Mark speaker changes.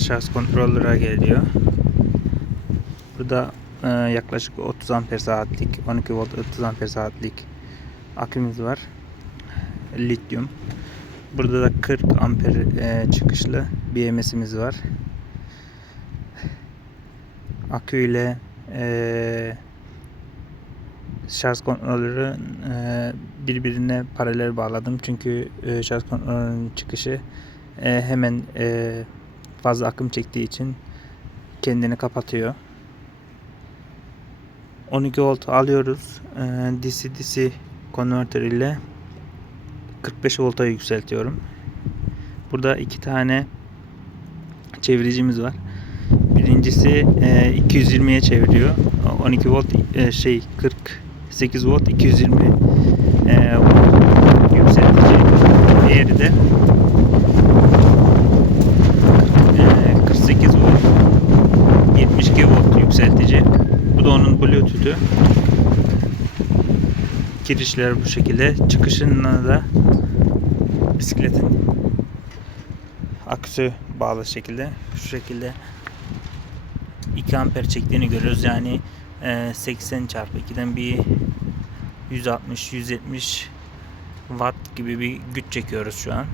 Speaker 1: Şarj kontrolöre geliyor. Burada e, yaklaşık 30 amper saatlik, 12 volt 30 amper saatlik akümüz var. Lityum. Burada da 40 amper e, çıkışlı BMS'imiz var. Akü ile e, şarj kontrolörü e, birbirine paralel bağladım. Çünkü e, şarj kontrolörünün çıkışı e, hemen e, fazla akım çektiği için kendini kapatıyor. 12 volt alıyoruz. E, DC DC konvertör ile 45 volta yükseltiyorum. Burada iki tane çeviricimiz var. Birincisi e, 220'ye çeviriyor. 12 volt e, şey 48 volt 220 e, volt yükseltici. Diğeri de e, 48 volt 72 volt yükseltici. Bu da onun Bluetooth'ü. Girişler bu şekilde. Çıkışına da bisikletin aküsü bağlı şekilde. Şu şekilde 2 amper çektiğini görüyoruz. Yani e, 80 çarpı 2'den bir 160 170 watt gibi bir güç çekiyoruz şu an.